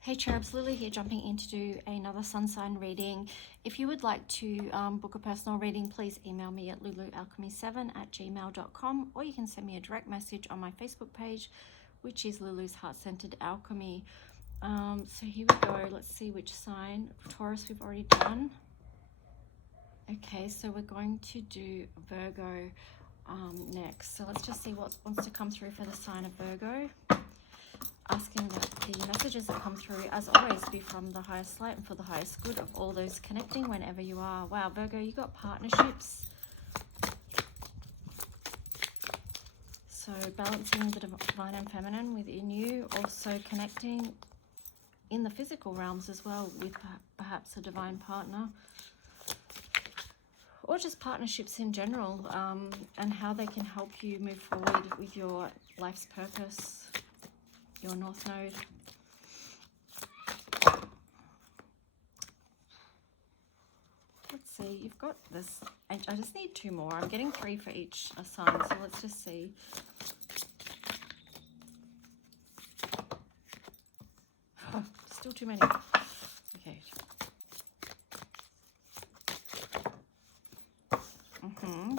Hey cherubs, Lily here, jumping in to do another sun sign reading. If you would like to book a personal reading, please email me at lulualchemy7@gmail.com, or you can send me a direct message on my Facebook page, which is Lulu's Heart-Centered Alchemy. So here we go. Let's see which sign. Taurus we've already done. Okay, so we're going to do Virgo next. So let's just see what wants to come through for the sign of Virgo. Asking that the messages that come through, as always, be from the highest light and for the highest good of all those connecting whenever you are. Wow, Virgo, you got partnerships. So balancing the divine and feminine within you, also connecting in the physical realms as well with perhaps a divine partner. Or just partnerships in general, and how they can help you move forward with your life's purpose, your North Node. Let's see, you've got this. I just need 2 more. I'm getting 3 for each sign, so let's just see. Still too many. Okay.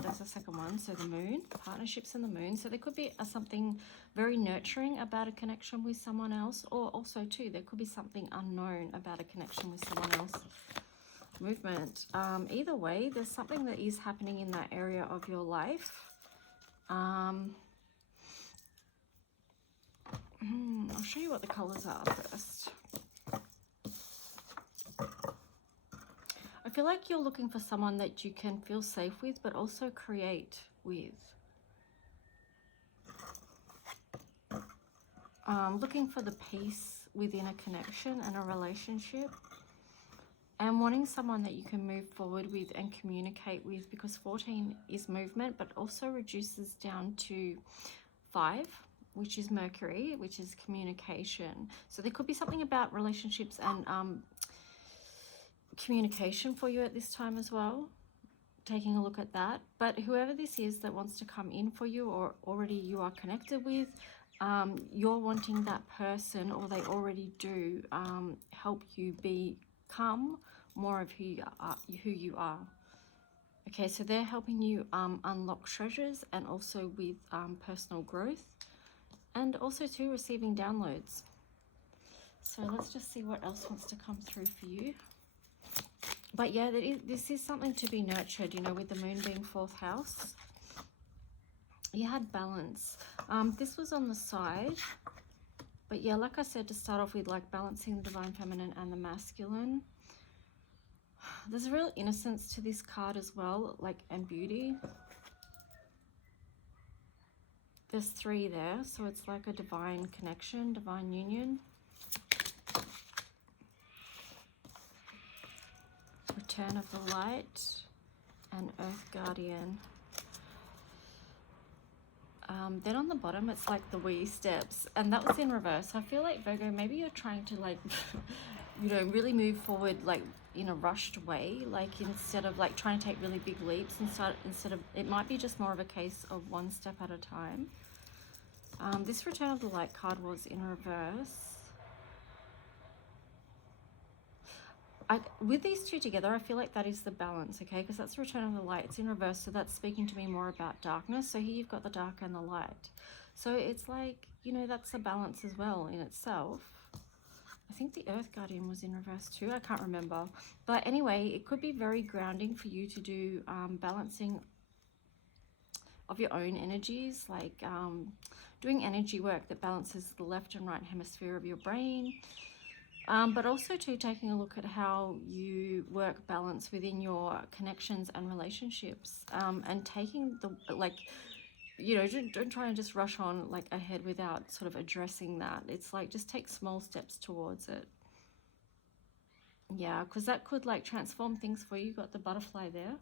That's the second one. So the moon, partnerships in the moon. So there could be something very nurturing about a connection with someone else, or also too, there could be something unknown about a connection with someone else. Movement. Either way, there's something that is happening in that area of your life. I'll show you what the colors are first. I feel like you're looking for someone that you can feel safe with, but also create with. Looking for the peace within a connection and a relationship. And wanting someone that you can move forward with and communicate with, because 14 is movement, but also reduces down to 5, which is Mercury, which is communication. So there could be something about relationships and communication for you at this time as well. Taking a look at that. But whoever this is that wants to come in for you, or already you are connected with, you're wanting that person, or they already do, help you become more of who you are. Okay, so they're helping you unlock treasures, and also with personal growth, and also too receiving downloads. So let's just see what else wants to come through for you. But yeah, this is something to be nurtured, you know, with the moon being 4th house. You had balance. This was on the side. But yeah, like I said, to start off with, like balancing the divine feminine and the masculine. There's a real innocence to this card as well, like, and beauty. There's 3 there, so it's like a divine connection, divine union. Return of the light and Earth Guardian. Then on the bottom, it's like the wee steps, and that was in reverse. So I feel like, Virgo, maybe you're trying to, like, you know, really move forward, like in a rushed way, like instead of like trying to take really big leaps, instead of, it might be just more of a case of 1 step at a time. This Return of the Light card was in reverse. With these 2 together, I feel like that is the balance, okay? Because that's Return of the Light. It's in reverse, so that's speaking to me more about darkness. So here you've got the dark and the light. So it's like, you know, that's a balance as well in itself. I think the Earth Guardian was in reverse too. I can't remember. But anyway, it could be very grounding for you to do balancing of your own energies, like doing energy work that balances the left and right hemisphere of your brain. But also too, taking a look at how you work balance within your connections and relationships, and taking the, like, you know, don't try and just rush on like ahead without sort of addressing that. It's like, just take small steps towards it. Yeah, because that could like transform things for you. You got the butterfly there.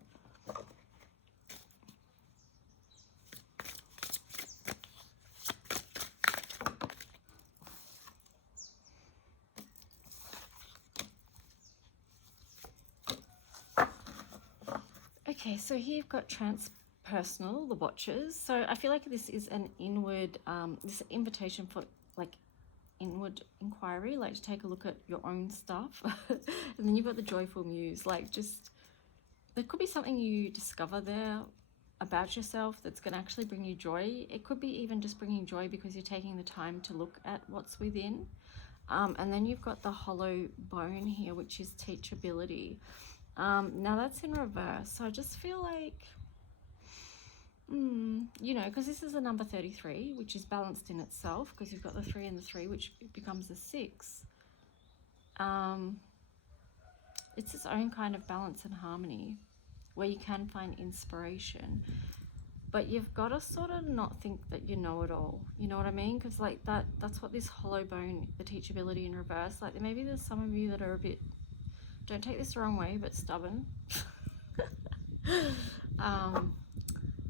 Okay, so here you've got transpersonal, the watchers. So I feel like this is an inward, this invitation for like inward inward inquiry, like to take a look at your own stuff. And then you've got the joyful muse, like just there could be something you discover there about yourself that's going to actually bring you joy. It could be even just bringing joy because you're taking the time to look at what's within. And then you've got the hollow bone here, which is teachability. Now that's in reverse, so I just feel like, you know, because this is the number 33, which is balanced in itself, because you've got the 3 and the 3, which becomes the 6. It's its own kind of balance and harmony where you can find inspiration, but you've got to sort of not think that you know it all, you know what I mean? Because like that's what this hollow bone, the teachability in reverse, like maybe there's some of you that are a bit, don't take this the wrong way, but stubborn.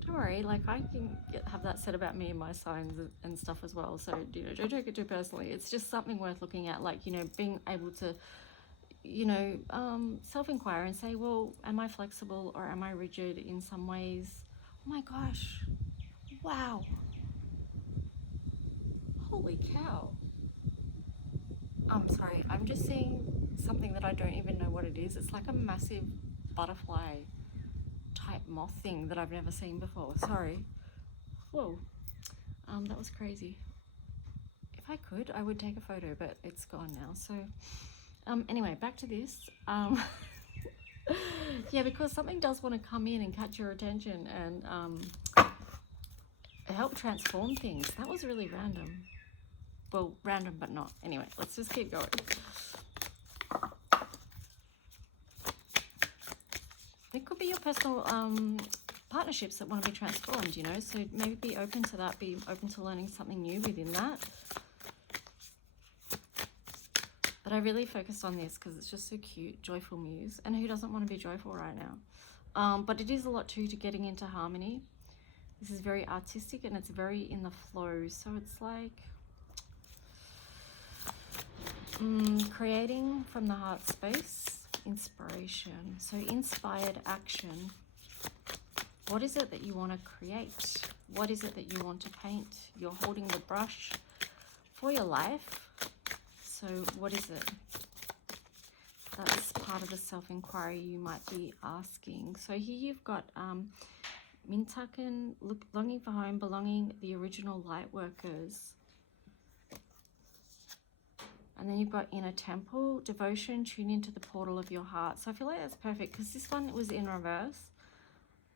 Don't worry, like I can have that said about me and my signs and stuff as well, so you know, don't take it too personally. It's just something worth looking at, like, you know, being able to, you know, self-inquire and say, well, am I flexible or am I rigid in some ways? Oh my gosh, wow, holy cow. I'm sorry, I'm just seeing something that I don't even know what it is. It's like a massive butterfly type moth thing that I've never seen before. Sorry. Whoa. That was crazy. If I could, I would take a photo, but it's gone now. So anyway, back to this. Yeah, because something does want to come in and catch your attention and help transform things. That was really random. Well, random but not. Anyway, let's just keep going. It could be your personal partnerships that want to be transformed, you know, so maybe be open to that, be open to learning something new within that. But I really focused on this because it's just so cute, joyful muse. And who doesn't want to be joyful right now? But it is a lot too to getting into harmony. This is very artistic and it's very in the flow. So it's like creating from the heart space, inspiration. So inspired action. What is it that you want to create? What is it that you want to paint? You're holding the brush for your life. So what is it? That's part of the self-inquiry you might be asking. So here you've got Mintaken, longing for home, belonging, the original light workers. And then you've got inner temple, devotion, tune into the portal of your heart. So I feel like that's perfect because this one was in reverse.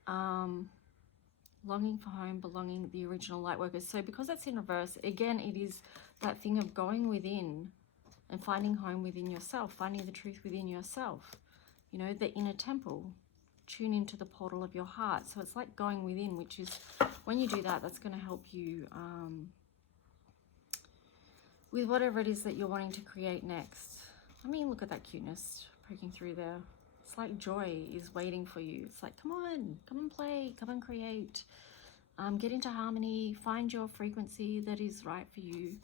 Longing for home, belonging, the original light workers. So because that's in reverse, again, it is that thing of going within and finding home within yourself, finding the truth within yourself. You know, the inner temple, tune into the portal of your heart. So it's like going within, which is, when you do that, that's going to help you with whatever it is that you're wanting to create next. I mean, look at that cuteness poking through there. It's like joy is waiting for you. It's like, come and play, come and create. Get into harmony, find your frequency that is right for you.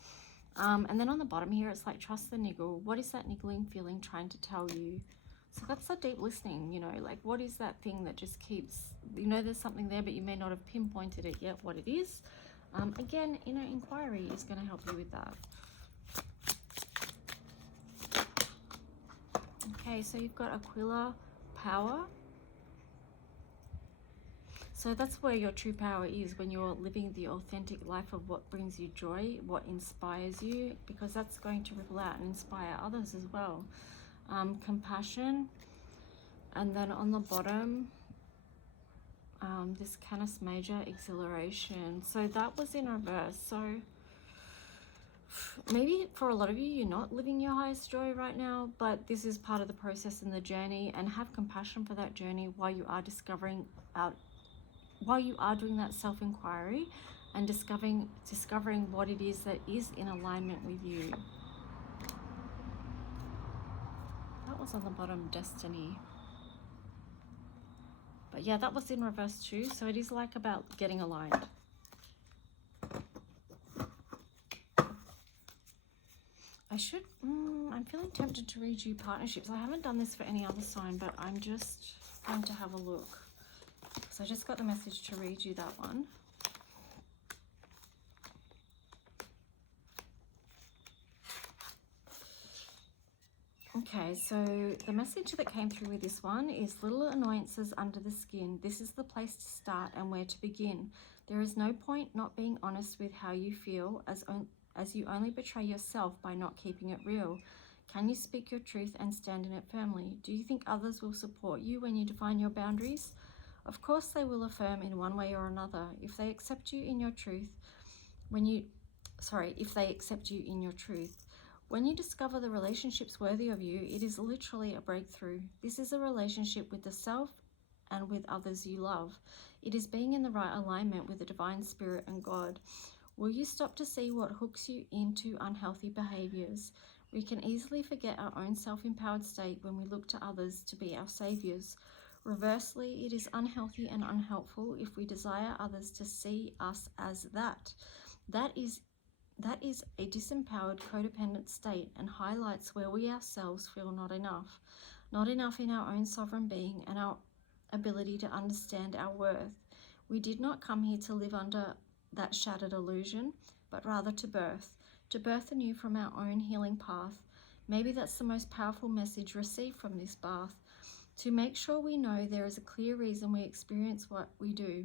And then on the bottom here, it's like, trust the niggle. What is that niggling feeling trying to tell you? So that's the deep listening, you know, like what is that thing that just keeps, you know, there's something there, but you may not have pinpointed it yet, what it is. Again, inner inquiry is going to help you with that. Okay, so you've got Aquila, power. So that's where your true power is, when you're living the authentic life of what brings you joy, what inspires you, because that's going to ripple out and inspire others as well. Compassion. And then on the bottom, this Canis Major, exhilaration. So that was in reverse. So maybe for a lot of you, you're not living your highest joy right now, but this is part of the process and the journey, and have compassion for that journey while you are while you are doing that self-inquiry and discovering what it is that is in alignment with you. That was on the bottom, destiny. But yeah, that was in reverse too. So it is like about getting aligned. I'm feeling tempted to read you partnerships. I haven't done this for any other sign, but I'm just going to have a look. So I just got the message to read you that one. Okay, so the message that came through with this one is little annoyances under the skin. This is the place to start and where to begin. There is no point not being honest with how you feel, as you only betray yourself by not keeping it real. Can you speak your truth and stand in it firmly? Do you think others will support you when you define your boundaries? Of course they will affirm in one way or another. If they accept you in your truth, if they accept you in your truth. When you discover the relationships worthy of you, it is literally a breakthrough. This is a relationship with the self and with others you love. It is being in the right alignment with the divine spirit and God. Will you stop to see what hooks you into unhealthy behaviors? We can easily forget our own self-empowered state when we look to others to be our saviors. Reversely, it is unhealthy and unhelpful if we desire others to see us as that. That is a disempowered codependent state and highlights where we ourselves feel not enough in our own sovereign being and our ability to understand our worth. We did not come here to live under that shattered illusion, but rather to birth anew from our own healing path. Maybe that's the most powerful message received from this bath, to make sure we know there is a clear reason we experience what we do,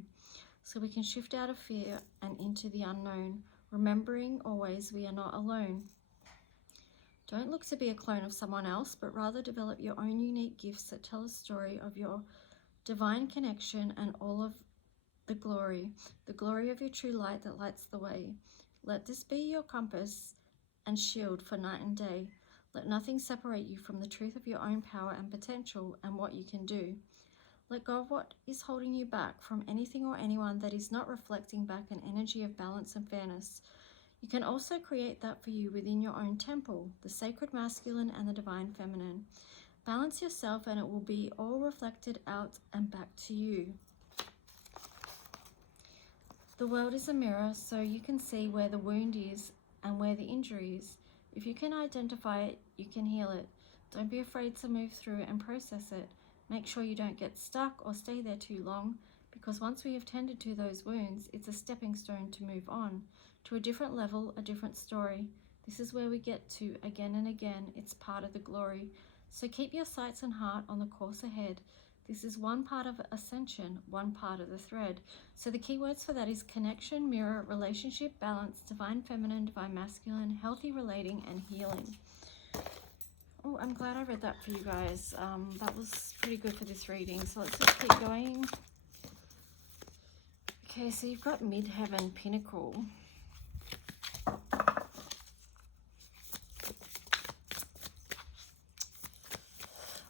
so we can shift out of fear and into the unknown, remembering always we are not alone. Don't look to be a clone of someone else, but rather develop your own unique gifts that tell a story of your divine connection and all of the glory of your true light that lights the way. Let this be your compass and shield for night and day. Let nothing separate you from the truth of your own power and potential and what you can do. Let go of what is holding you back from anything or anyone that is not reflecting back an energy of balance and fairness. You can also create that for you within your own temple, the sacred masculine and the divine feminine. Balance yourself and it will be all reflected out and back to you. The world is a mirror, so you can see where the wound is and where the injury is. If you can identify it, you can heal it. Don't be afraid to move through and process it. Make sure you don't get stuck or stay there too long, because once we have tended to those wounds, it's a stepping stone to move on to a different level, a different story. This is where we get to again and again. It's part of the glory. So keep your sights and heart on the course ahead. This is one part of ascension, one part of the thread. So the key words for that is connection, mirror, relationship, balance, divine feminine, divine masculine, healthy relating, and healing. Oh, I'm glad I read that for you guys. That was pretty good for this reading. So let's just keep going. Okay, so you've got Midheaven Pinnacle.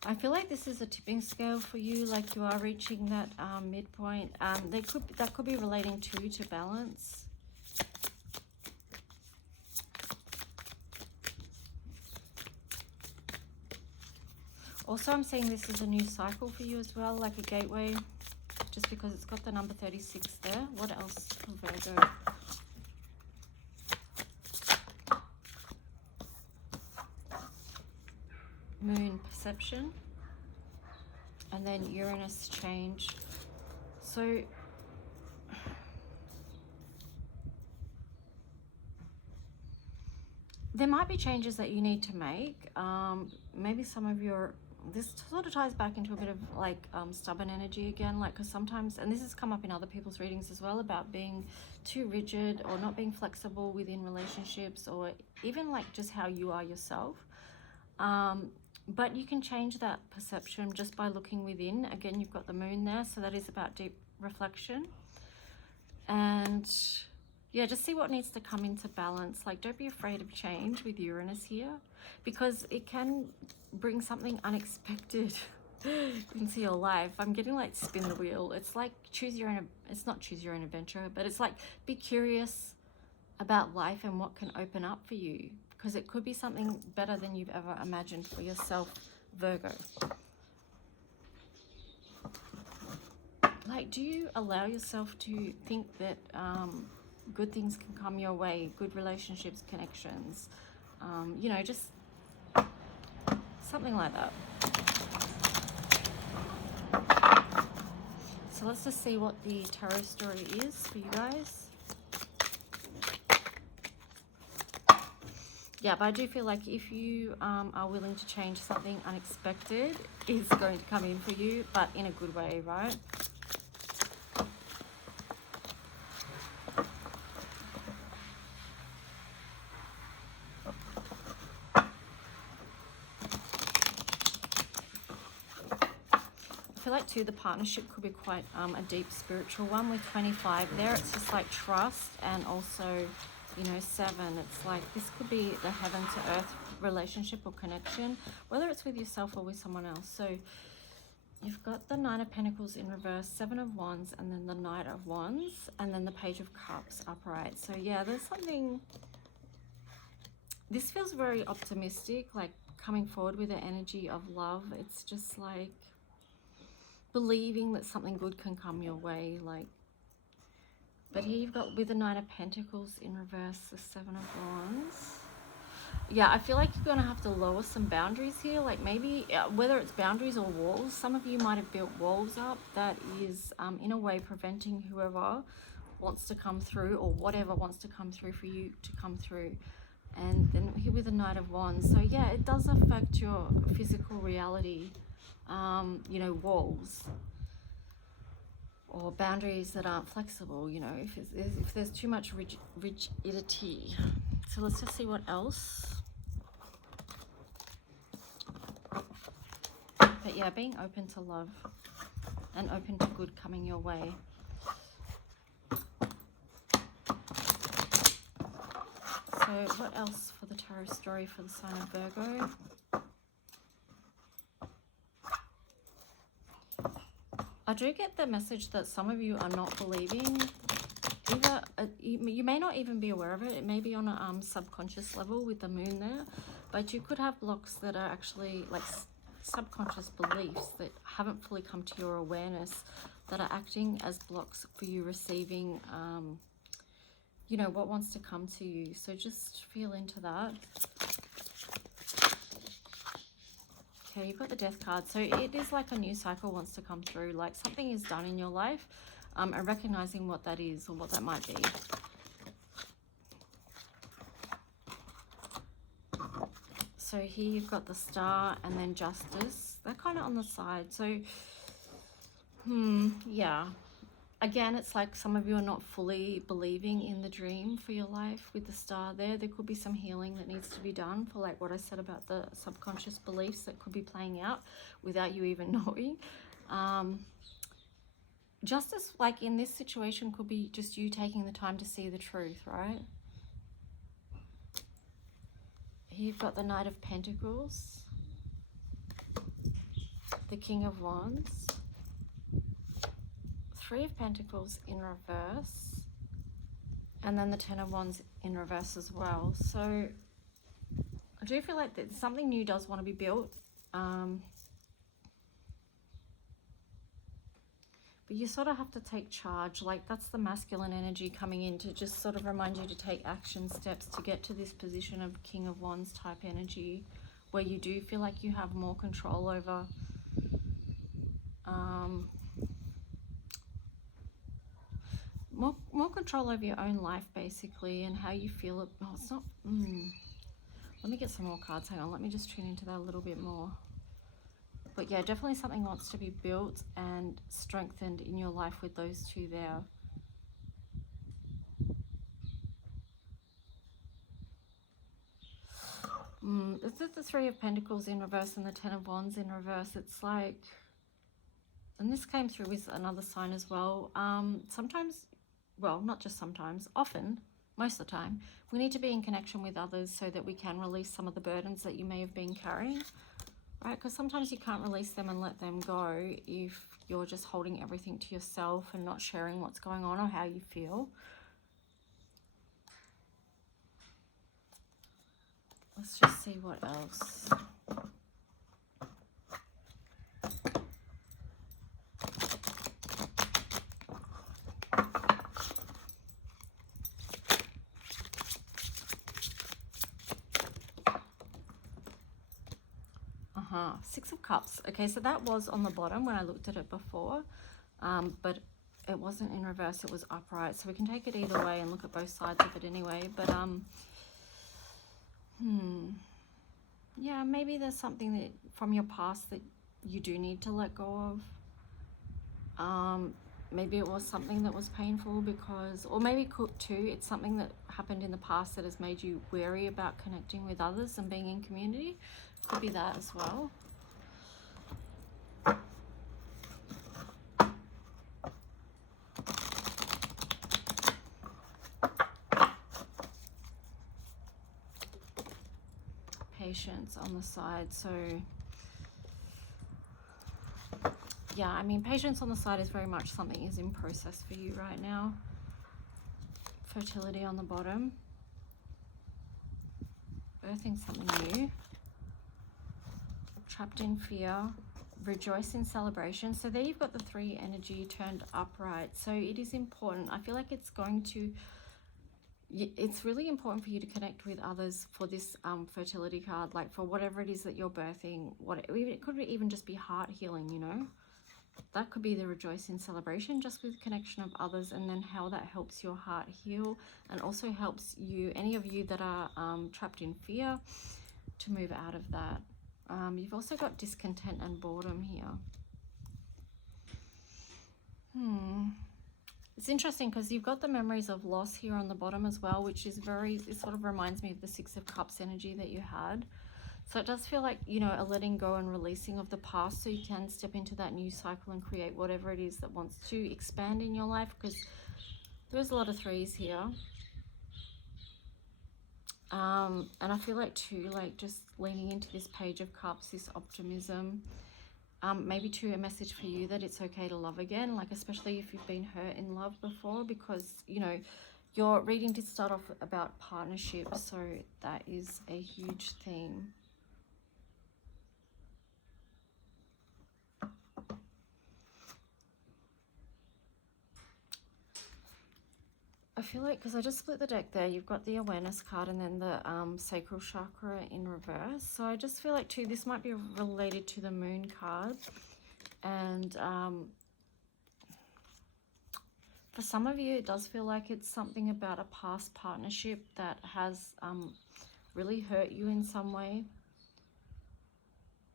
I feel like this is a tipping scale for you, like you are reaching that midpoint. That could be relating to balance. Also, I'm seeing this is a new cycle for you as well, like a gateway, just because it's got the number 36 there. What else for Virgo? Moon perception, and then Uranus change. So there might be changes that you need to make. Maybe some of this sort of ties back into a bit of like stubborn energy again, like, because sometimes, and this has come up in other people's readings as well, about being too rigid or not being flexible within relationships, or even like just how you are yourself. But you can change that perception just by looking within. Again, you've got the moon there, so that is about deep reflection. And yeah, just see what needs to come into balance. Like, don't be afraid of change with Uranus here, because it can bring something unexpected into your life. I'm getting like spin the wheel. It's like it's not choose your own adventure, but it's like be curious about life and what can open up for you, because it could be something better than you've ever imagined for yourself, Virgo. Like, do you allow yourself to think that good things can come your way, good relationships, connections, you know, just something like that. So let's just see what the tarot story is for you guys. Yeah, but I do feel like if you are willing to change, something unexpected is going to come in for you, but in a good way, right? I feel like too, the partnership could be quite a deep spiritual one with 25 there. It's just like trust, and also, you know, 7. It's like this could be the heaven to earth relationship or connection, whether it's with yourself or with someone else. So you've got the 9 of Pentacles in reverse, 7 of Wands, and then the Knight of Wands, and then the Page of Cups upright. So yeah, there's something, this feels very optimistic, like coming forward with the energy of love. It's just like believing that something good can come your way, like. But here you've got with the 9 of Pentacles in reverse, the 7 of Wands. Yeah, I feel like you're going to have to lower some boundaries here, like maybe whether it's boundaries or walls. Some of you might have built walls up that is in a way preventing whoever wants to come through, or whatever wants to come through for you to come through. And then here with the Knight of Wands, so yeah, it does affect your physical reality, you know, walls or boundaries that aren't flexible, you know, if there's too much rigidity. So let's just see what else. But yeah, being open to love and open to good coming your way. So what else for the tarot story for the sign of Virgo? I do get the message that some of you are not believing. Either you may not even be aware of it. It may be on a subconscious level with the moon there, but you could have blocks that are actually like subconscious beliefs that haven't fully come to your awareness, that are acting as blocks for you receiving you know, what wants to come to you. So just feel into that. Okay, you've got the Death card. So it is like a new cycle wants to come through, like something is done in your life, and recognizing what that is or what that might be. So here you've got the Star and then Justice. They're kind of on the side. So, yeah. Again, it's like some of you are not fully believing in the dream for your life with the Star there. There could be some healing that needs to be done for like what I said about the subconscious beliefs that could be playing out without you even knowing. Justice, like in this situation, could be just you taking the time to see the truth, right? Here you've got the Knight of Pentacles, the King of Wands, 3 of Pentacles in reverse, and then the 10 of Wands in reverse as well. So I do feel like that something new does want to be built, but you sort of have to take charge. Like that's the masculine energy coming in to just sort of remind you to take action steps to get to this position of King of Wands type energy, where you do feel like you have more control over more control over your own life, basically, and how you feel it. Oh, it's not. Let me get some more cards. Hang on. Let me just tune into that a little bit more. But yeah, definitely something wants to be built and strengthened in your life with those two there. This is the 3 of Pentacles in reverse and the 10 of Wands in reverse. It's like, and this came through with another sign as well. Sometimes, well, not just sometimes, often, most of the time, we need to be in connection with others so that we can release some of the burdens that you may have been carrying, right? Because sometimes you can't release them and let them go if you're just holding everything to yourself and not sharing what's going on or how you feel. Let's just see what else. Six of Cups. Okay, so that was on the bottom when I looked at it before, but it wasn't in reverse, it was upright. So we can take it either way and look at both sides of it anyway. But Yeah, maybe there's something that from your past that you do need to let go of. Maybe it was something that was painful because, or maybe too, it's something that happened in the past that has made you wary about connecting with others and being in community. Could be that as well. Patience on the side. So yeah, I mean, patience on the side is very much something is in process for you right now. Fertility on the bottom. Birthing something new. Trapped in fear. Rejoice in celebration. So there you've got the 3 energy turned upright. So it is important. I feel like it's going to, it's really important for you to connect with others for this fertility card, like for whatever it is that you're birthing. It could even just be heart healing, you know. That could be the rejoice in celebration, just with connection of others, and then how that helps your heart heal and also helps you, any of you that are trapped in fear, to move out of that. You've also got discontent and boredom here. It's interesting because you've got the memories of loss here on the bottom as well, which is it sort of reminds me of the 6 of Cups energy that you had. So it does feel like, you know, a letting go and releasing of the past so you can step into that new cycle and create whatever it is that wants to expand in your life, because there's a lot of 3s here. And I feel like too, like just leaning into this Page of Cups, this optimism. Maybe too, a message for you that it's okay to love again, like especially if you've been hurt in love before, because, you know, your reading did start off about partnership, so that is a huge theme. I feel like, because I just split the deck there, you've got the awareness card and then the sacral chakra in reverse. So I just feel like too, this might be related to the moon card. And for some of you, it does feel like it's something about a past partnership that has really hurt you in some way.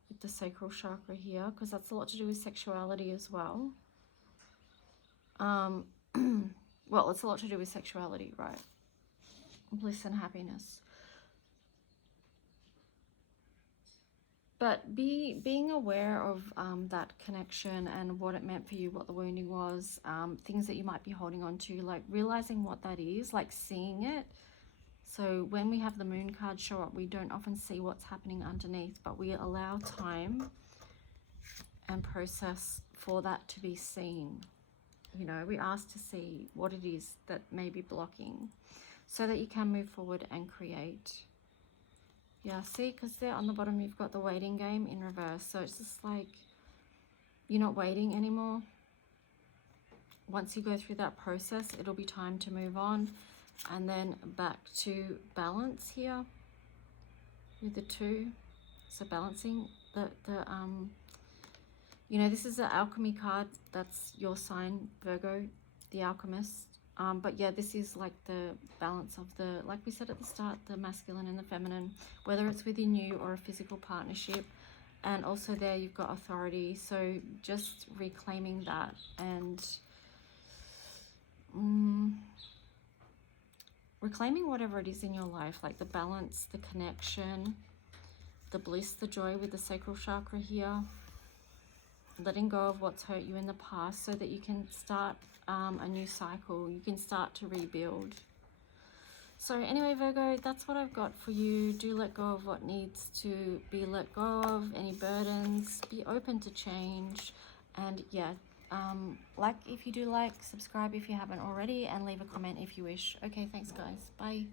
With the sacral chakra here, because that's a lot to do with sexuality as well. Well, it's a lot to do with sexuality, right? Bliss and happiness. But being aware of that connection and what it meant for you, what the wounding was, things that you might be holding on to, like realizing what that is, like seeing it. So when we have the moon card show up, we don't often see what's happening underneath, but we allow time and process for that to be seen. You know, we ask to see what it is that may be blocking so that you can move forward and create. Yeah, see, because there on the bottom you've got the waiting game in reverse. So it's just like you're not waiting anymore. Once you go through that process, it'll be time to move on. And then back to balance here with the 2. So balancing you know, this is the alchemy card. That's your sign, Virgo, the alchemist. But yeah, this is like the balance of the, like we said at the start, the masculine and the feminine, whether it's within you or a physical partnership. And also there you've got authority. So just reclaiming that and reclaiming whatever it is in your life, like the balance, the connection, the bliss, the joy with the sacral chakra here. Letting go of what's hurt you in the past so that you can start a new cycle. You can start to rebuild. So anyway, Virgo, that's what I've got for you. Do let go of what needs to be let go of, any burdens. Be open to change. And yeah, like if you do like, subscribe if you haven't already, and leave a comment if you wish. Okay, thanks guys. Bye.